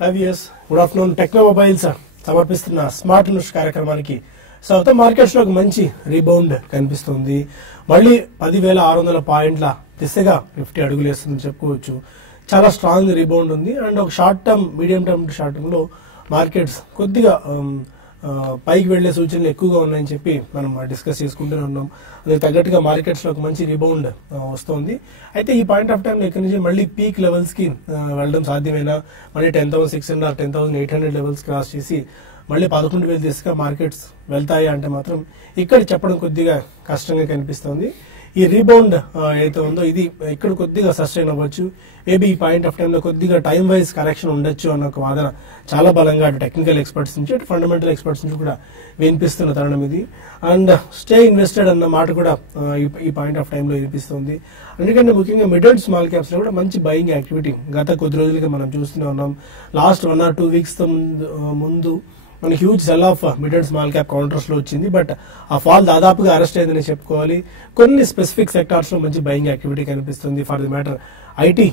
5 years. Good afternoon. Techno Mobiles సమర్పిస్తున్న smart news కార్యక్రమానికి south markets లో మంచి రీబౌండ్ కనిపిస్తుంది. మళ్ళీ 10,600 పాయింట్ల దిశగా నిఫ్టీ అడుగులేస్తుందని చెప్పుకోవచ్చు. చాలా స్ట్రాంగ్ రీబౌండ్ ఉంది. అండ్ ఒక short term, medium term, short term లో మార్కెట్స్ కొద్దిగా పైకి వెళ్లే సూచనలు ఎక్కువగా ఉన్నాయని చెప్పి మనం డిస్కస్ చేసుకుంటూనే ఉన్నాం. అందుకు తగ్గట్టుగా మార్కెట్స్ లో ఒక మంచి రీబౌండ్ వస్తుంది. అయితే ఈ పాయింట్ ఆఫ్ టైం ఇక్కడ నుంచి మళ్ళీ పీక్ లెవెల్స్ కి వెళ్ళడం సాధ్యమేనా? మళ్ళీ 10,600 10,800 లెవెల్స్ క్రాస్ చేసి మళ్ళీ 11,000 దిశగా మార్కెట్స్ వెళ్తాయి అంటే మాత్రం ఇక్కడ చెప్పడం కొద్దిగా కష్టంగా కనిపిస్తోంది. ఈ రీబౌండ్ ఏదైతే ఉందో ఇది ఇక్కడ కొద్దిగా సస్టైన్ అవ్వచ్చు. మేబీ ఈ పాయింట్ ఆఫ్ టైమ్ లో కొద్దిగా టైం వైజ్ కరెక్షన్ ఉండొచ్చు అన్న ఒక వాదన చాలా బలంగా అటు టెక్నికల్ ఎక్స్పర్ట్స్ నుంచి అటు ఫండమెంటల్ ఎక్స్పర్ట్స్ నుంచి కూడా వినిపిస్తున్న తరుణం ఇది. అండ్ స్టే ఇన్వెస్టెడ్ అన్న మాట కూడా ఈ పాయింట్ ఆఫ్ టైమ్ లో వినిపిస్తుంది. ఎందుకంటే ముఖ్యంగా మిడ్ అండ్ స్మాల్ క్యాప్స్ లో కూడా మంచి బయింగ్ యాక్టివిటీ గత కొద్ది రోజులుగా మనం చూస్తూనే ఉన్నాం. లాస్ట్ 1 or 2 weeks ముందు మన huge cell of mid and small cap counters లో వచ్చింది. బట్ ఆ ఫాల్ దాదాపుగా అరెస్ట్ అయిందని చెప్పుకోవాలి. కొన్ని స్పెసిఫిక్ సెక్టార్స్ లో మంచి బయింగ్ యాక్టివిటీ కనిపిస్తుంది. ఫర్ ది మ్యాటర్ ఐటీ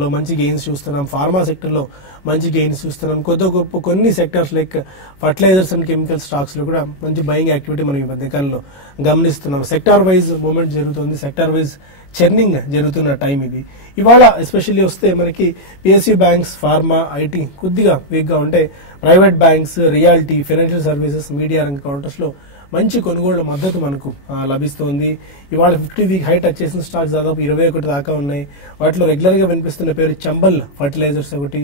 లో మంచి గెయిన్స్ చూస్తున్నాం, ఫార్మా సెక్టర్ లో మంచి గెయిన్స్ చూస్తున్నాం. కొద్ది గొప్ప కొన్ని sectors like fertilizers and chemical stocks లో కూడా మంచి బయింగ్ యాక్టివిటీ మనం ఈ మధ్యకాలంలో గమనిస్తున్నాం. సెక్టార్ వైజ్ మూవ్మెంట్ జరుగుతుంది, సెక్టార్ వైజ్ చర్నింగ్ జరుగుతున్న టైం ఇది. ఇవాళ ఎస్పెషల్లీ వస్తే మనకి పిఎస్యూ బ్యాంక్స్, ఫార్మా, ఐటీ కొద్దిగా వీక్ గా ఉంటే private banks, realty, financial services, media రంగ కౌంటర్స్ లో మంచి కొనుగోళ్ల మద్దతు మనకు లభిస్తోంది. ఇవాళ 50 వీక్ హై టచ్ చేసిన స్టాక్స్ దాదాపు 21 దాకా ఉన్నాయి. వాటిలో రెగ్యులర్ గా వినిపిస్తున్న పేరు చంబల్ ఫర్టిలైజర్స్ ఒకటి,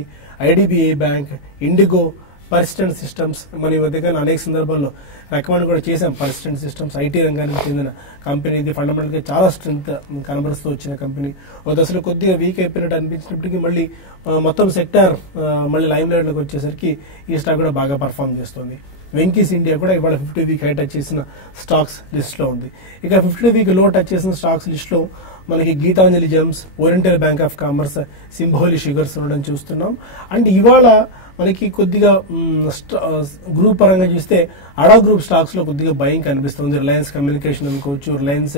IDBI bank, IndiGo, persistent systems. మన ఈ మధ్యగా అనేక సందర్భాల్లో రికమెండ్ కూడా చేశాం. పర్సిస్టెంట్ సిస్టమ్స్ ఐటీ రంగానికి చెందిన కంపెనీ. ఇది ఫండమెంటల్ గా చాలా స్ట్రెంత్ కనబరుస్తూ వచ్చిన కంపెనీ. ఒక దశలో కొద్దిగా వీక్ అయిపోయినట్టు అనిపించినప్పటికీ మళ్ళీ మొత్తం సెక్టార్ మళ్ళీ లైమ్ లైట్ లోకి వచ్చేసరికి ఈ స్టాక్ కూడా బాగా పర్ఫామ్ చేస్తుంది. వెంకీస్ ఇండియా కూడా ఇవాళ 50 వీక్ హై టచ్ చేసిన స్టాక్స్ లిస్ట్ లో ఉంది. ఇక 50 వీక్ లో టచ్ చేసిన స్టాక్స్ లిస్ట్ లో మనకి Gitanjali gems, Oriental Bank of Commerce, Simbhaoli sugars ఉండడం చూస్తున్నాం. అండ్ ఇవాళ మనకి కొద్దిగా గ్రూప్ పరంగా చూస్తే అడా గ్రూప్ స్టాక్స్ లో కొద్దిగా బయింగ్ కనిపిస్తుంది. రిలయన్స్ కమ్యూనికేషన్ అనుకోవచ్చు, రిలయన్స్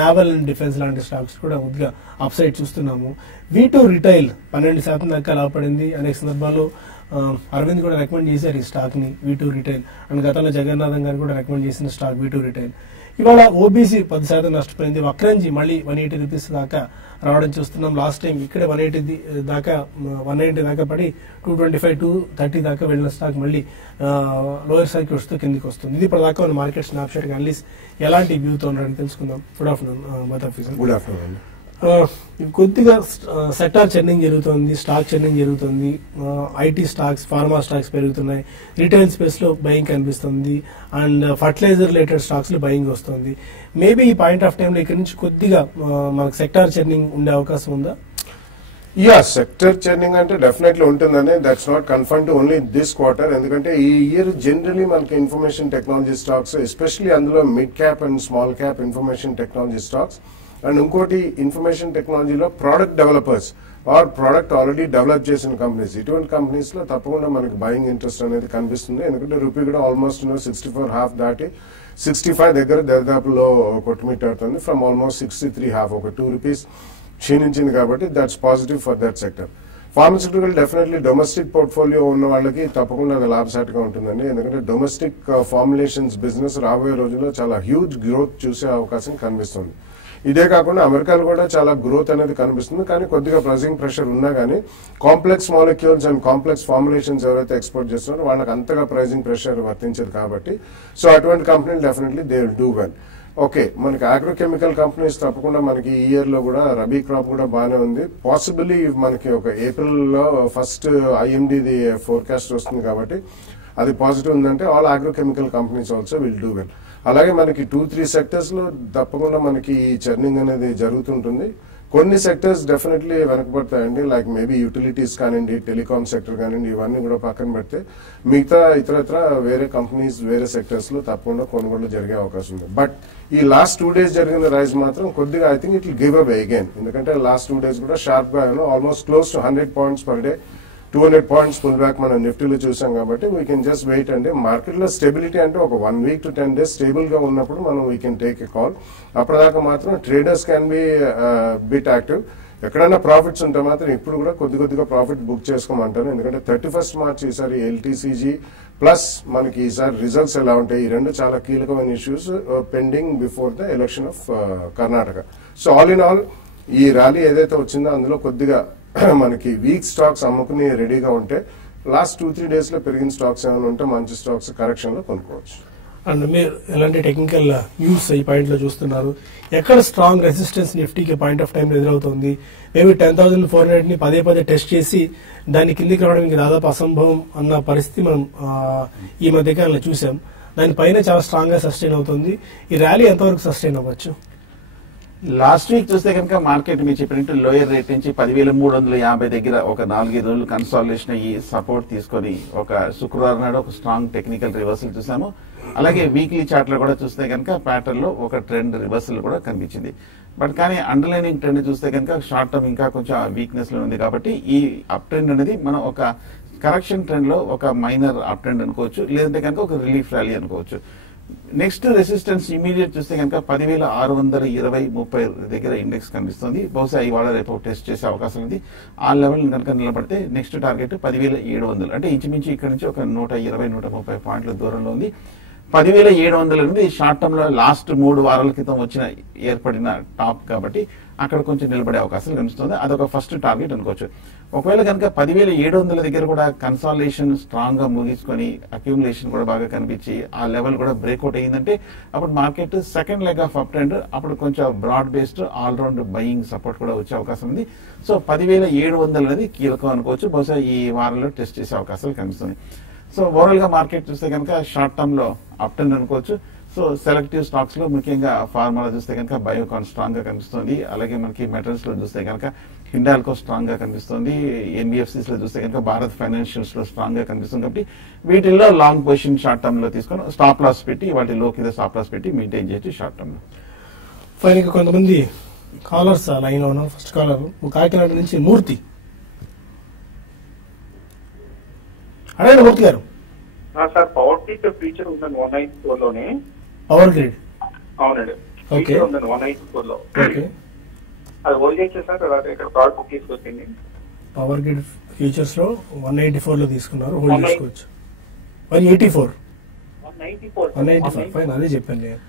నావల్ అండ్ డిఫెన్స్ లాంటి స్టాక్స్ కూడా కొద్దిగా అప్ సైడ్ చూస్తున్నాము. V2 రిటైల్ 12% దాకా లాభపడింది. అనేక సందర్భాల్లో అరవింద్ కూడా రికమెండ్ చేశారు ఈ స్టాక్ ని, V2 రిటైల్. అండ్ గతంలో జగన్నాథం గారు కూడా రికమెండ్ చేసిన స్టాక్ V2 రిటైల్. ఇవాళ ఓబీసీ 10% నష్టపోయింది. వక్రంజీ మళ్ళీ 180 రూపీస్ దాకా రావడం చూస్తున్నాం. లాస్ట్ టైం ఇక్కడ 180 దాకా 190 దాకా పడి 225 230 దాకా వెళ్ళిన స్టాక్ మళ్ళీ లోయర్ సైకి వస్తూ కిందికి వస్తుంది. ఇది ప్రదాకా మన మార్కెట్ స్నాప్ షాట్ అనలిస్ట్ ఎలాంటి వ్యూతో ఉన్నారని తెలుసుకుందాం. గుడ్ ఆఫ్టర్నూన్ మతాఫీసర్. Good afternoon. కొద్దిగా సెక్టార్ చర్నింగ్ జరుగుతుంది, స్టాక్ చర్నింగ్ జరుగుతుంది. ఐటీ స్టాక్స్, ఫార్మా స్టాక్స్ పెరుగుతున్నాయి. రిటైల్ స్పేస్ లో బయింగ్ కనిపిస్తుంది. అండ్ ఫర్టిలైజర్ రిలేటెడ్ స్టాక్స్ లో బయింగ్ వస్తుంది. మేబీ ఈ పాయింట్ ఆఫ్ టైం లో ఇక్కడ నుంచి కొద్దిగా మనకు సెక్టార్ చర్నింగ్ ఉండే అవకాశం ఉందా? సెక్టర్ చర్నింగ్ అంటే డెఫినెట్లీ ఉంటుందని. That's not confirm to only this quarter. ఎందుకంటే ఈ ఇయర్ జనరలీ మనకి ఇన్ఫర్మేషన్ టెక్నాలజీ స్టాక్స్, ఎస్పెషల్లీ అందులో mid cap and small cap information technology stocks, and ఇంకోటి ఇన్ఫర్మేషన్ టెక్నాలజీలో product developers or product already develop చేసిన companies, ఇటువంటి companies లో తప్పకుండా మనకి బయింగ్ ఇంట్రెస్ట్ అనేది కనిపిస్తుంది. ఎందుకంటే రూపీ కూడా ఆల్మోస్ట్ 64.5 దాటి 65 దగ్గర దరిదాపులో కొట్టుమిట్టాడుతుంది. ఫ్రమ్ ఆల్మోస్ట్ 63.5 ఒక 2 రూపీస్ క్షీణించింది. కాబట్టి that's positive for that sector. Pharmaceutical definitely domestic portfolio ఉన్న వాళ్ళకి తప్పకుండా అది లాభసాటిగా ఉంటుందండి. ఎందుకంటే డొమెస్టిక్ ఫార్ములేషన్స్ బిజినెస్ రాబోయే రోజుల్లో చాలా హ్యూజ్ గ్రోత్ చూసే అవకాశం కనిపిస్తుంది. ఇదే కాకుండా అమెరికాలో కూడా చాలా గ్రోత్ అనేది కనిపిస్తుంది. కానీ కొద్దిగా ప్రైసింగ్ ప్రెషర్ ఉన్నా కానీ complex molecules and complex formulations ఎవరైతే ఎక్స్పోర్ట్ చేస్తున్నారో వాళ్ళకి అంతగా ప్రైసింగ్ ప్రెషర్ వర్తించదు. కాబట్టి సో అటువంటి కంపెనీలు definitely they will do well. Okay, మనకి అగ్రోకెమికల్ కంపెనీస్ తప్పకుండా మనకి ఈ ఇయర్ లో కూడా రబీ క్రాప్ కూడా బాగానే ఉంది. పాసిబిలీ మనకి ఒక ఏప్రిల్ లో ఫస్ట్ ఐఎండిది ఫోర్కాస్ట్ వస్తుంది. కాబట్టి అది పాజిటివ్ ఉందంటే all agrochemical companies also will do well. అలాగే మనకి 2-3 సెక్టర్స్ లో తప్పకుండా మనకి చర్నింగ్ అనేది జరుగుతుంటుంది. కొన్ని సెక్టర్స్ డెఫినెట్లీ వెనకబడతాయండి. లైక్ మేబీ యూటిలిటీస్ కానివ్వండి, టెలికాం సెక్టర్ కానివ్వండి, ఇవన్నీ కూడా పక్కన పెడితే మిగతా ఇతరత్ర వేరే కంపెనీస్, వేరే సెక్టర్స్ లో తప్పకుండా కొనుగోలు జరిగే అవకాశం ఉంది. బట్ ఈ లాస్ట్ 2 days జరిగిన రైజ్ మాత్రం కొద్దిగా I think it will give away again. ఎందుకంటే లాస్ట్ 2 days కూడా షార్ప్ గా almost close to 100 points per day, 200 points pull back మనం నిఫ్టీలో చూసాం. కాబట్టి వీ కెన్ జస్ట్ వెయిట్ అండి. మార్కెట్ లో స్టెబిలిటీ అంటే ఒక 1 week to 10 days స్టేబుల్ గా ఉన్నప్పుడు మనం we can take a call. అప్పటిదాకా మాత్రం traders can be bit active. ఎక్కడైనా ప్రాఫిట్స్ ఉంటే మాత్రం ఇప్పుడు కూడా కొద్దిగా ప్రాఫిట్ బుక్ చేసుకోమంటాను. ఎందుకంటే 31st మార్చ్ ఈసారి ఎల్టీసీజీ ప్లస్ మనకి ఈసారి రిజల్ట్స్ ఎలా ఉంటాయి, ఈ రెండు చాలా కీలకమైన issues pending before the election of Karnataka. So all in all ఈ ర్యాలీ ఏదైతే వచ్చిందో అందులో కొద్దిగా మనకి వీక్ స్టాక్స్ అమ్ముకుని రెడీగా ఉంటే లాస్ట్ 2-3 days లో పెరిగిన స్టాక్స్ ఏమైనా ఉంటే మంచి స్టాక్స్ కరెక్షన్ లో కొనుక్కోవచ్చు. అండ్ మీరు ఎలాంటి టెక్నికల్ న్యూస్ ఈ పాయింట్ లో చూస్తున్నారు? ఎక్కడ స్ట్రాంగ్ రెసిస్టెన్స్ నిఫ్టీకి పాయింట్ ఆఫ్ టైం ఎదురవుతుంది? మేబీ 10,400 ని పదే టెస్ట్ చేసి దాని కిందికి రావడం ఇంకా దాదాపు అసంభవం అన్న పరిస్థితి మనం ఈ మధ్యకాలంలో చూసాం. దానిపైన చాలా స్ట్రాంగ్ గా సస్టైన్ అవుతుంది. ఈ ర్యాలీ ఎంతవరకు సస్టైన్ అవ్వచ్చు? లాస్ట్ వీక్ చూస్తే కనుక మార్కెట్ మీరు చెప్పినట్టు లోయర్ రేట్ నుంచి 10,350 దగ్గర ఒక 4-5 రోజులు కన్సాలిడేషన్ అయ్యి సపోర్ట్ తీసుకొని ఒక శుక్రవారం నాడు ఒక స్ట్రాంగ్ టెక్నికల్ రివర్సల్ చూసాము. అలాగే వీక్లీ చార్ట్ లో కూడా చూస్తే కనుక ప్యాటర్న్ లో ఒక ట్రెండ్ రివర్సల్ కూడా కనిపించింది. బట్ కానీ అండర్లైనింగ్ ట్రెండ్ చూస్తే కనుక షార్ట్ టర్మ్ ఇంకా కొంచెం వీక్నెస్ లో ఉంది. కాబట్టి ఈ అప్ ట్రెండ్ అనేది మనం ఒక కరెక్షన్ ట్రెండ్ లో ఒక మైనర్ అప్ ట్రెండ్ అనుకోవచ్చు, లేదంటే కనుక ఒక రిలీఫ్ ర్యాలీ అనుకోవచ్చు. నెక్స్ట్ రెసిస్టెన్స్ ఇమీడియట్ చూస్తే కనుక 10,620-30 దగ్గర ఇండెక్స్ కనిపిస్తుంది. బహుశా ఇవాళ రేపు టెస్ట్ చేసే అవకాశం ఉంది. ఆ లెవెల్ కనుక నిలబడితే నెక్స్ట్ టార్గెట్ 10,700, అంటే ఇంచుమించు ఇక్కడ నుంచి ఒక 120-130 పాయింట్ల దూరంలో ఉంది. 10,700 అనేది షార్ట్ టర్మ్ లో లాస్ట్ 3 వారాల క్రితం ఏర్పడిన టాప్ కాబట్టి అక్కడ కొంచెం నిలబడే అవకాశం కనిపిస్తుంది. అదొక ఫస్ట్ టార్గెట్ అనుకోవచ్చు. ఒకవేళ కనుక 10,700 దగ్గర కూడా కన్సాలిడేషన్ స్ట్రాంగ్ గా ముగించుకొని అక్యూములేషన్ కూడా బాగా కనిపించి ఆ లెవెల్ కూడా బ్రేక్అవుట్ అయ్యిందంటే అప్పుడు market second leg of up trend, అప్పుడు కొంచెం broad based all round buying support కూడా వచ్చే అవకాశం ఉంది. సో 10,700 అనేది కీలకం అనుకోవచ్చు. బహుశా ఈ వారంలో టెస్ట్ చేసే అవకాశాలు కనిపిస్తుంది. సో ఓవరాల్ గా మార్కెట్ చూస్తే కనుక షార్ట్ టర్మ్ లో అప్ ట్రెండ్ అనుకోవచ్చు. సో సెలెక్టివ్ స్టాక్స్ లో ముఖ్యంగా ఫార్మాలో చూస్తే కనుక బయోకాన్ స్ట్రాంగ్ గా కనిపిస్తుంది. అలాగే మనకి మెటల్స్ లో చూస్తే కనుక హిండాల్కో స్ట్రాంగ్ గా కనిపిస్తుంది. ఎన్బిఎఫ్సిస్ లో చూస్తే కనుక భారత్ ఫైనాన్షియల్స్ లో స్ట్రాంగ్ గా కనిపిస్తుంది. కాబట్టి వీటిల్లో లాంగ్ పొజిషన్ షార్ట్ టర్మ్ లో తీసుకొని స్టాప్ లాస్ పెట్టి వాటి లో కింద స్టాప్ లాస్ పెట్టి మెయింటైన్ చేయొచ్చు షార్ట్ టర్మ్ లో. ఫైనల్ కొంతమంది కాలర్స్ లైన్ లో ఉన్నారు. ఫస్ట్ కాలర్ కాకినాడ నుంచి మూర్తి. అడగండి మూర్తి గారు. సార్ పవర్ గ్రిడ్ ఫీచర్ ఉందండి 194 లోనే. Power grid? అవునండి, ఫీచర్ ఉందండి 194 లో. ఓకే, అది హోల్డ్ చేస్తే సార్ ఇక్కడ కార్డ్ బుక్ తీసుకొచ్చింది. పవర్ గ్రిడ్ ఫ్యూచర్స్ లో 194 లో తీసుకున్నారు, హోల్డ్ చేసుకోవచ్చు. 194 ఫైన్, అదే చెప్పాను నేను.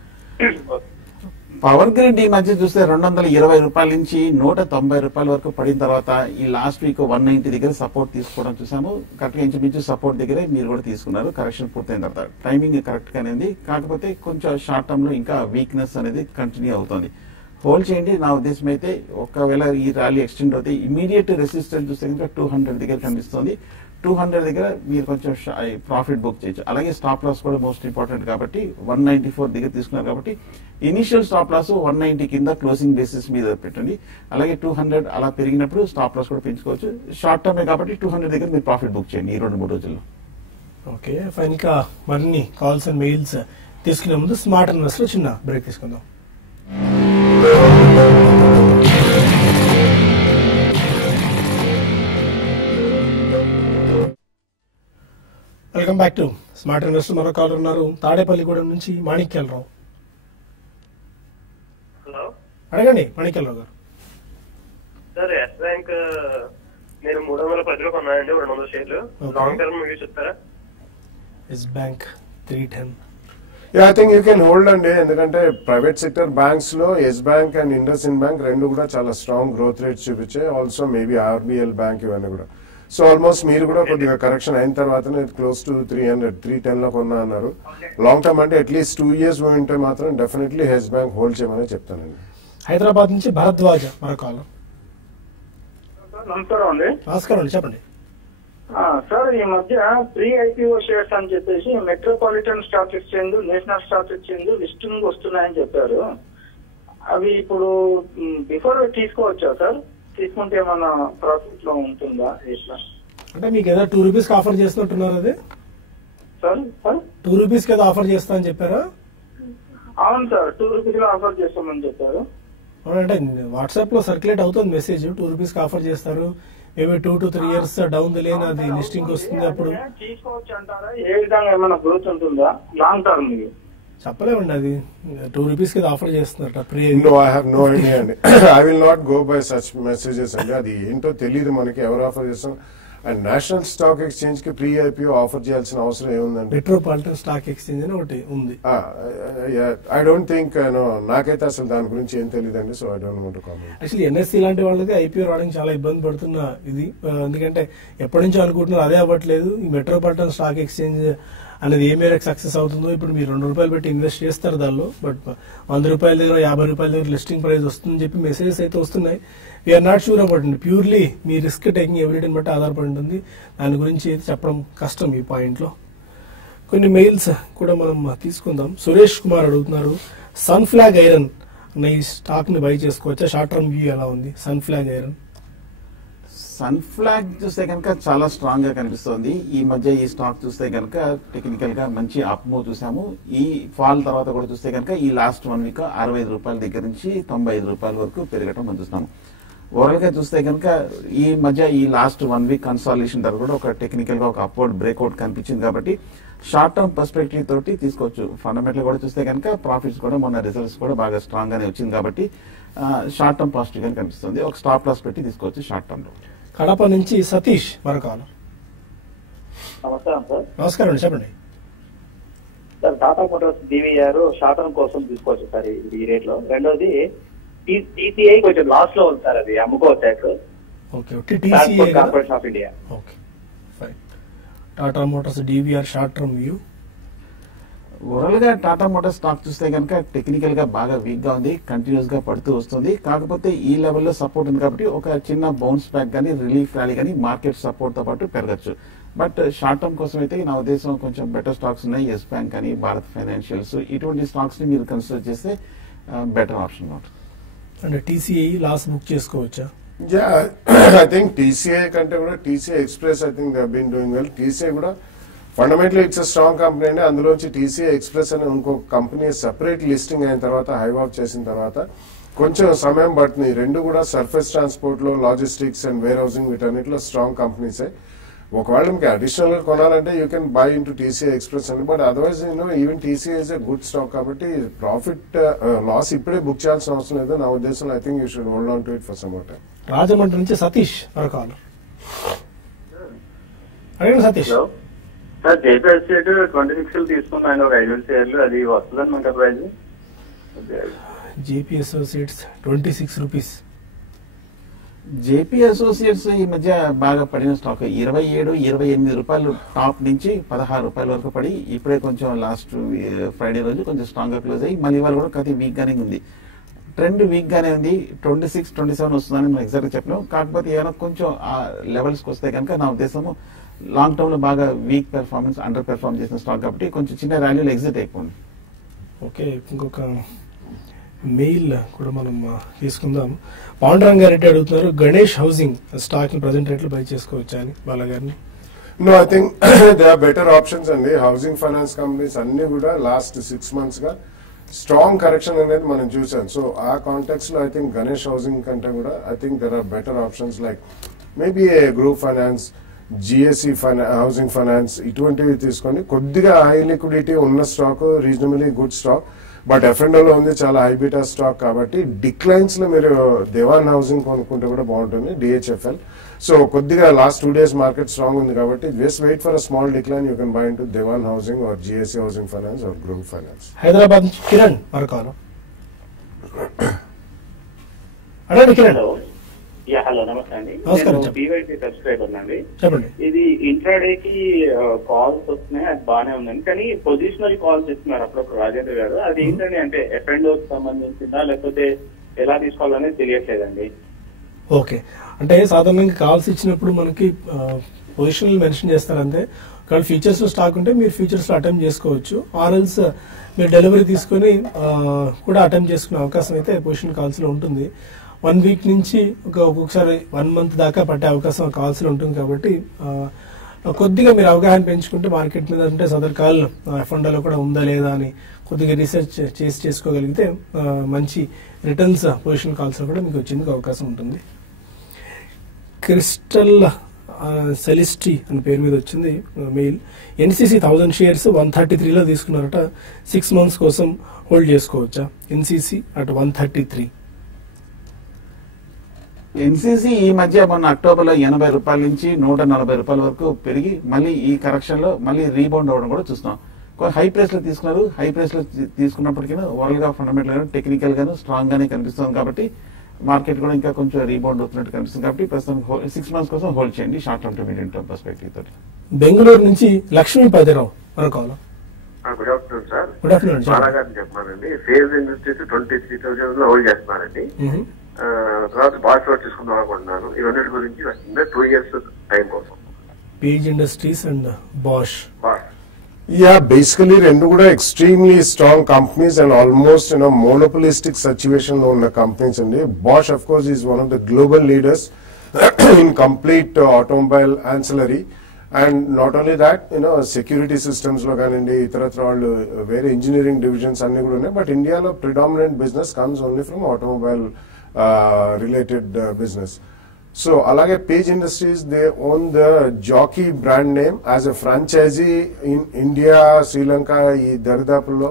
పవర్ గ్రిడ్ ఈ మధ్య చూస్తే 220 రూపాయల నుంచి 190 రూపాయల వరకు పడిన తర్వాత ఈ లాస్ట్ వీక్ 190 దగ్గర సపోర్ట్ తీసుకోవడం చూసాము. కరెక్ట్ గా ఇంచుమించు సపోర్ట్ దగ్గరే మీరు కూడా తీసుకున్నారు. కరెక్షన్ పూర్తయిన తర్వాత టైమింగ్ కరెక్ట్ గానే ఉంది. కాకపోతే కొంచెం షార్ట్ టర్మ్ లో ఇంకా వీక్నెస్ అనేది కంటిన్యూ అవుతుంది. హోల్డ్ చేయండి. నా ఉద్దేశం అయితే ఒకవేళ ఈ ర్యాలీ ఎక్స్టెండ్ అవుతే ఇమీడియట్ రెసిస్టెన్స్ చూస్తే కనుక 200 దగ్గర కనిపిస్తుంది. 200 దగ్గర మీరు కొంచెం ప్రాఫిట్ బుక్ చేయొచ్చు. అలాగే స్టాప్ లాస్ కూడా మోస్ట్ ఇంపార్టెంట్ కాబట్టి 194 దగ్గర తీసుకున్నారు కాబట్టి ఇనిషియల్ స్టాప్ లాస్ 190 కింద క్లోజింగ్ బేసిస్ మీద పెట్టండి. అలాగే 200 అలా పెరిగినప్పుడు స్టాప్ లాస్ కూడా పెంచుకోవచ్చు. షార్ట్ టర్మే కాబట్టి 200 దగ్గర మీరు ప్రాఫిట్ బుక్ చేయండి ఈ 2-3 రోజుల్లో. Okay fine. ఇంకా మరిన్ని కాల్స్ అండ్ మెయిల్స్ తీసుకునే ముందు స్మార్ట్ ఇన్వెస్ట్ లో చిన్న బ్రేక్ తీసుకుందాం. Welcome back to smart invest. మరో కాలర్ ఉన్నారు తాడేపల్లిగూడెం నుంచి మాణిక్యాలరావు. హలో, అడగండి మాణిక్యాలరావు గారు. సార్ ఎస్ బ్యాంక్ నేను 310 కొన్నానండి, 200 షేర్లు. లాంగ్ టర్మ్ వ్యూ చెప్తారా? Yes Bank 310. I think you can hold అండి. ఎందుకంటే ప్రైవేట్ సెక్టర్ బ్యాంక్స్ లో Yes Bank and IndusInd Bank రెండు కూడా చాలా స్ట్రాంగ్ గ్రోత్ రేట్స్ చూపించాయి. ఆల్సో మేబీ ఆర్బిఎల్ బ్యాంక్ ఇవన్నీ కూడా. సో ఆల్మోస్ట్ మీరు కూడా కొద్దిగా కరెక్షన్ అయిన తర్వాతనే క్లోజ్ టు 310 లో కొన్నా అన్నారు. లాంగ్ టర్మ్ అంటే అట్లీస్ట్ 2 years ఉంటే మాత్రం డెఫినెట్లీ ఎస్ బ్యాంక్ హోల్డ్ చేయమని చెప్తానండి. హైదరాబాద్ నుంచి భరద్వాజ మరో కాలర్. నమస్కారం అండి. నమస్కారం అండి, చెప్పండి. సార్ ఈ మధ్య ప్రీ ఐపీఓ షేర్స్ అని చెప్పేసి metropolitan stock exchange, national stock exchange listing వస్తున్నాయని చెప్పారు. అవి ఇప్పుడు బిఫోర్ తీసుకోవచ్చా సార్? తీసుకుంటే ఏమన్నా ప్రాఫిట్ లో ఉంటుందా? ఇట్లా అంటే మీకు ఏదో 2 రూపీస్ ఆఫర్ చేస్తున్నట్టున్నారు. అదే సార్ 2 రూపీస్ కదా ఆఫర్ చేస్తా అని చెప్పారా? అవును సార్, 2 రూపీస్ ఆఫర్ చేస్తామని చెప్పారు. అవునంటే వాట్సాప్ లో సర్క్యులేట్ అవుతుంది మెసేజ్, 2 రూపీస్ ఆఫర్ చేస్తారు. Maybe 2 to 3 years down the lane అది లిస్టింగ్ వస్తుంది. అప్పుడు తీసుకోవచ్చు అంటారా? ఏ విధంగా ఏమైనా గ్రోత్ ఉంటుందా లాంగ్ టర్మ్? చెప్పలేమండి, అది ₹2 కి ఆఫర్ చేస్తున్నారు pre. No, I have no idea అండి. I will not go by such messages అండి. అది ఏంటో తెలియదు మనకి, ఎవరు ఆఫర్ చేస్తాం. అండ్ నేషనల్ స్టాక్ ఎక్స్చేంజ్ కి ప్రీ ఐపీఓ ఆఫర్ చేయాల్సిన అవసరం ఏముందండి? మెట్రోపాలిటన్ స్టాక్ ఎక్స్చేంజ్ అని ఒకటి ఉంది. ఐ డోంట్ థింక్, నాకైతే అసలు దాని గురించి ఏం తెలియదండి. So I don't want to comment. Actually NSC లాంటి వాళ్ళకి ఐపీఓ రావడానికి చాలా ఇబ్బంది పడుతున్న ఇది, ఎందుకంటే ఎప్పటి నుంచో అనుకుంటున్నారు, అదే అవ్వట్లేదు. ఈ మెట్రోపాలిటన్ స్టాక్ ఎక్స్చేంజ్ అనేది ఏ మేరకు సక్సెస్ అవుతుందో. ఇప్పుడు మీరు ₹2 పెట్టి ఇన్వెస్ట్ చేస్తారు దానిలో, బట్ ₹100 దగ్గర ₹50 దగ్గర లిస్టింగ్ ప్రైస్ వస్తుందని చెప్పి మెసేజెస్ అయితే వస్తున్నాయి. వీఆర్ నాట్ షూర్ అబౌట్ అండి. ప్యూర్లీ మీ రిస్క్ టేకింగ్ ఎవిడెంట్ బట్టి ఆధారపడి ఉంటుంది. దాని గురించి అయితే చెప్పడం కష్టం ఈ పాయింట్లో. కొన్ని మెయిల్స్ కూడా మనం తీసుకుందాం. సురేష్ కుమార్ అడుగుతున్నారు, సన్ ఫ్లాగ్ ఐరన్ అన్న ఈ స్టాక్ ని బై చేసుకోవచ్చా? షార్ట్ టర్మ్ వ్యూ ఎలా ఉంది Sunflag iron? Sunflag చూస్తే కనుక చాలా స్ట్రాంగ్ గా కనిపిస్తోంది. ఈ మధ్య ఈ స్టాక్ చూస్తే కనుక టెక్నికల్ గా మంచి అప్ మూవ్ చూసాము. ఈ ఫాల్ తర్వాత కూడా చూస్తే కనుక ఈ లాస్ట్ 1 వీక్ ₹65 దగ్గర నుంచి ₹95 వరకు పెరగటం మనం చూస్తున్నాము. ఓవరాల్ గా చూస్తే కనుక ఈ మధ్య ఈ లాస్ట్ 1 వీక్ కన్సాలిడేషన్ తర్వాత కూడా ఒక టెక్నికల్ గా ఒక అప్వర్డ్ బ్రేక్అవుట్ కనిపించింది కాబట్టి షార్ట్ టర్మ్ పర్స్పెక్టివ్ తోటి తీసుకోవచ్చు. ఫండమెంటల్ కూడా చూస్తే కనుక ప్రాఫిట్స్ కూడా మొన్న రిజల్ట్స్ కూడా బాగా స్ట్రాంగ్ గానే వచ్చింది కాబట్టి షార్ట్ టర్మ్ పాజిటివ్ గా కనిపిస్తుంది. ఒక స్టాప్ లాస్ పెట్టి తీసుకోవచ్చు షార్ట్ టర్మ్ లో. కడప నుంచి సతీష్ మరొకాలు. నమస్కారం సార్. నమస్కారం అండి, చెప్పండి. Sir Tata Motors DVR short term కోసం తీసుకోవచ్చు సార్ ఈ రేట్ లో. రెండోది టీసీఐ కొంచెం లాస్ లో ఉంది సార్, అది అమ్ముకోవచ్చు. Okay, TCI corporation of India. Okay fine. Tata Motors DVR short term view. Overall గా టాటా మోటార్స్ స్టాక్ చూస్తే కనుక టెక్నికల్ గా బాగా వీక్ గా ఉంది, కంటిన్యూస్ గా పడుతూ వస్తుంది. కాకపోతే ఈ లెవెల్లో సపోర్ట్ ఉంది కాబట్టి ఒక చిన్న బౌన్స్ బ్యాక్ కానీ రిలీఫ్ ర్యాలీ కానీ మార్కెట్ సపోర్ట్ తో పాటు పెరగచ్చు. బట్ షార్ట్ టర్మ్ కోసం అయితే నా ఉద్దేశం కొంచెం బెటర్ స్టాక్స్ ఉన్నాయి. ఎస్ బ్యాంక్ కానీ భారత్ ఫైనాన్షియల్స్ ఇటువంటి స్టాక్స్ ని మీరు కన్సిడర్ చేస్తే బెటర్ ఆప్షన్ ఉంటుంది. అంటే టీసీఐ లాస్ బుక్ చేసుకోవచ్చా? ఐ థింక్ టీసీఐ కంటే కూడా TCI express I think they have been doing well. TCI కూడా ఫండమెంటలీ ఇట్స్ స్ట్రాంగ్ కంపెనీ అండి. అందులోంచి టీసీఐ ఎక్స్ప్రెస్ అనే ఇంకో కంపెనీ సెపరేట్ లిస్టింగ్ అయిన తర్వాత హైవ్ ఆఫ్ చేసిన తర్వాత కొంచెం సమయం పడుతుంది. రెండు కూడా సర్ఫేస్ ట్రాన్స్పోర్ట్ లో, లాజిస్టిక్స్ అండ్ వేర్ హౌసింగ్ వీటన్నిటిలో స్ట్రాంగ్ కంపెనీసే. ఒకవేళ మీకు అడిషనల్ గా కొనాలంటే you can buy into TCI Express అండి. But otherwise even TCI is a good stock కాబట్టి ప్రాఫిట్ లాస్ ఇప్పుడే బుక్ చేయాల్సిన అవసరం లేదు నా ఉద్దేశంలో. I think you should hold on to it for some more time. Rajahmundry నుంచి సతీష్ మరొకాలు. అడిగిన సతీష్. సార్ జేపీ ఎస్టేట్ 26 తీసుకున్నాను, ఒక 5,000 షేర్లు. అది వస్తుందని మనకు price. Jaypee associates ₹26. Jaypee associates ఈ మధ్య బాగా పడిన స్టాక్. ₹27-28 టాప్ నుంచి ₹16 వరకు పడి ఇప్పుడే కొంచెం లాస్ట్ ఫ్రైడే రోజు కొంచెం స్ట్రాంగ్ గా క్లోజ్ అయ్యి మళ్ళీ ఇవాళ కూడా కతి వీక్ గానే ఉంది. ట్రెండ్ వీక్ గానే ఉంది. 26-27 వస్తుందని మనం ఎగ్జాక్ట్ గా చెప్పలేము. కాకపోతే ఏమైనా కొంచెం ఆ లెవెల్స్ కి వస్తే కనుక నా ఉద్దేశము లాంగ్ టర్మ్ లో బాగా వీక్ పెర్ఫార్మెన్స్ అండర్ పెర్ఫార్మ్ చేసిన స్టాక్ కాబట్టి కొంచెం చిన్న ర్యాలీలో ఎగ్జిట్ అయిపోయింది. ఓకే, ఇంకొక మెయిల్ కూడా మనం తీసుకుందాం. పాండురంగారెడ్డి అడుగుతున్నారు, గణేష్ హౌసింగ్ స్టాక్ ని ప్రజెంట్ రేట్లు బై చేసుకోవచ్చా అని బాలగారిని. No, I think they are better options అండి. హౌసింగ్ ఫైనాన్స్ కంపెనీస్ అన్ని కూడా లాస్ట్ 6 months గా స్ట్రాంగ్ కరెక్షన్ అనేది మనం చూసాం. సో ఆ కాంటెక్స్ లో ఐ థింక్ గణేష్ హౌసింగ్ కంటే కూడా I think there are better options like maybe group finance, GSC housing finance ఇటువంటివి తీసుకొని కొద్దిగా హై లిక్విడిటీ ఉన్న stock, reasonably good stock. But F&O లో ఉంది చాలా హై బీటా స్టాక్ కాబట్టి డిక్లైన్స్ లో మీరు దేవాన్ హౌసింగ్ కొనుక్కుంటే కూడా బాగుంటుంది, DHFL. సో కొద్దిగా లాస్ట్ 2 days మార్కెట్ స్ట్రాంగ్ ఉంది కాబట్టి just wait for a small decline. You can buy into Dewan housing or GSC housing finance are group finance. Hyderabad నుంచి కిరణ్ మరొకాలు. అడగండి కిరణ్. హలో, నమస్తే అండి. నమస్కారం. నేను TV5 సబ్స్క్రైబర్ అండి. చెప్పండి. ఇది ఇంట్రాడే కి కాల్స్ వస్తున్నాయి, అది బానే ఉందండి. కానీ పొజిషనల్ కాల్స్ ఇస్తున్నారు అప్పుడప్పుడు రాజేంద్ర గారు. అది ఏంటండి, అంటే F&O కి సంబంధించిందా లేకపోతే ఎలా తీసుకోవాలనేది తెలియట్లేదండి. ఓకే, అంటే సాధారణంగా కాల్స్ ఇచ్చినప్పుడు మనకి పొజిషనల్ మెన్షన్ చేస్తారంటే ఒకవేళ ఫ్యూచర్స్ లో స్టాక్ ఉంటే మీరు ఫ్యూచర్స్ లో అటెంప్ట్ చేసుకోవచ్చు. ఆర్ఎల్స్ మీరు డెలివరీ తీసుకొని కూడా అటెంప్ట్ చేసుకునే అవకాశం అయితే పొజిషనల్ కాల్స్ లో ఉంటుంది. 1 week నుంచి ఒక్కొక్కసారి 1 month దాకా పట్టే అవకాశం కాల్స్ లో ఉంటుంది కాబట్టి కొద్దిగా మీరు అవగాహన పెంచుకుంటే మార్కెట్ మీద అంటే సదర్ కాల్ F&O లో కూడా ఉందా లేదా అని కొద్దిగా రీసెర్చ్ చేసుకోగలిగితే మంచి రిటర్న్స్ పొజిషన్ కాల్స్ లో కూడా మీకు వచ్చేందుకు అవకాశం ఉంటుంది. క్రిస్టల్ సెలిస్ట్రీ అని పేరు మీద వచ్చింది మెయిల్. ఎన్సీసీ 1000 షేర్స్ 133లో తీసుకున్నారట. 6 months కోసం హోల్డ్ చేసుకోవచ్చా? NCC at 133. ఎన్సీసీ ఈ మధ్య మొన్న అక్టోబర్లో 80 రూపాయల నుంచి 140 రూపాయల వరకు పెరిగి మళ్ళీ ఈ కరెక్షన్ లో మళ్ళీ రీబౌండ్ అవ్వడం కూడా చూస్తున్నాం. హై ప్రైస్ లో తీసుకున్నారు. హై ప్రైస్ లో తీసుకున్నప్పటికీ ఓవరాల్ గా ఫండమెంటల్ గాను టెక్నికల్ గాను స్ట్రాంగ్ గానే కనిపిస్తుంది. కాబట్టి మార్కెట్ కూడా ఇంకా కొంచెం రీబౌండ్ అవుతున్నట్టు కనిపిస్తుంది. కాబట్టి ప్రస్తుతం 6 months కోసం హోల్డ్ చేయండి short term to medium term perspective తోటి. బెంగళూరు నుంచి లక్ష్మీ పదిరావు మనకు good afternoon sir. Good afternoon. బాలాగారిని చెప్పానండి. ఫేజ్ ఇండస్ట్రీస్ 23,000 లో హోల్డ్ చేస్తున్నానండి. తర్వాత బాస్ తీసుకుందాం అనుకుంటున్నాను. ఇవన్నీ గురించి 2 years టైం కోసం. Page industries and Bosch. Yeah, basically రెండు కూడా extremely strong companies and almost monopolistic situation లో ఉన్న companies అండి. Bosch of course is one of the global leaders in complete automobile ancillary and not only that security systems లో కానివ్వండి ఇతరత్ర వాళ్ళు వేరే ఇంజనీరింగ్ డివిజన్స్ అన్ని కూడా ఉన్నాయి. బట్ ఇండియాలో predominant business comes only from automobile related business. So alage Page Industries, they own the Jockey brand name as a franchisee in India, Sri Lanka, ee daridapullo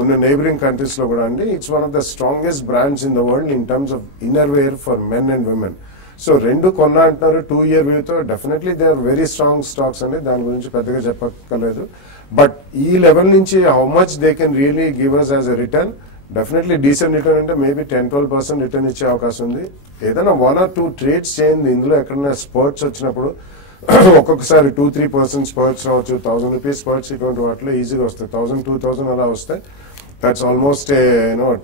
unna neighboring countries lo kuda andi. It's one of the strongest brands in the world in terms of innerwear for men and women. So rendu konna antaru 2-year view tho definitely they are very strong stocks andi. Dani gurinchi pedaga cheppakaledu. But ee level nunchi how much they can really give us as a return, definitely decent return అంటే maybe 10-12% return ఇచ్చే అవకాశం ఉంది. ఏదైనా 1 or 2 trades చేయండి. ఇందులో ఎక్కడైనా spurts వచ్చినప్పుడు ఒక్కొక్కసారి 2-3% స్పర్ట్స్ రావచ్చు. 1000 రూపీస్ స్పర్ట్స్ ఇటువంటి వాటిలో ఈజీగా వస్తాయి. 1000-2000 అలా వస్తాయి. That's almost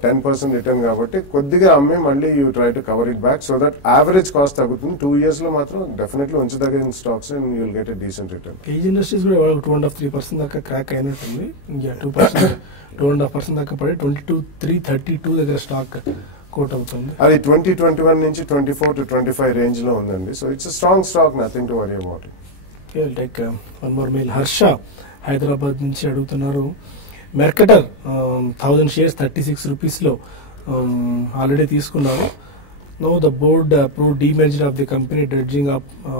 10% return. కాబట్టి కొద్దిగా అమ్మి మళ్ళీ you try to cover it back so that average cost తగ్గుతుంది. 2 years లో మాత్రం డెఫినెట్లీ ఉంచదగిన stocks and you will get a decent return. Page industries కూడా 2.5-3% దాకా క్రాక్ అయినట్టుంది. 2.5% దాకా పడి 22,332 దగ్గర స్టాక్ కోట్ అవుతుంది. అది 2021 నుంచి 24 to 25 రేంజ్ లో ఉందండి. So it's strong stock, nothing to worry about it. Take one more mail. Harsha Hyderabad నుంచి అడుగుతున్నారు. మెర్కటర్ 1000 షేర్స్ 36 రూపీస్లో ఆల్రెడీ తీసుకున్నారు. No the board approve demerger of the company dredging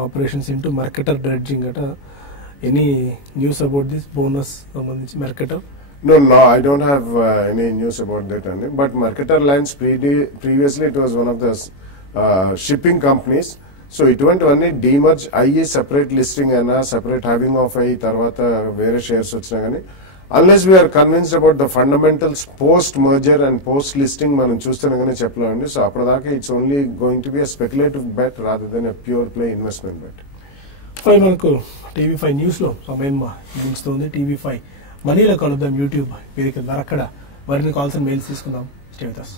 operations into Mercator dredging అట. Any news about this bonus సంబంధించి Mercator? No, I don't have any news about that. But Mercator Lines previously it was one of the shipping companies. So ఇటువంటివన్నీ demerge అయ్యి separate listing అయినా separate hiving off అయ్యి తర్వాత వేరే shares వచ్చినా కానీ unless we are convinced about the fundamentals post merger and post listing మనం చూస్తేనే కానీ చెప్పలేమండి. సో అప్పటిదాకా it's only going to be a speculative bet rather than a pure play investment bet. మనకు TV5 న్యూస్ లో సమయం ముగిస్తుంది. TV5 మనీలో కలుద్దాం యూట్యూబ్ వేదిక ద్వారా. అక్కడ మరిన్ని కాల్స్ అండ్ మెయిల్స్ తీసుకుందాం. Stay with us.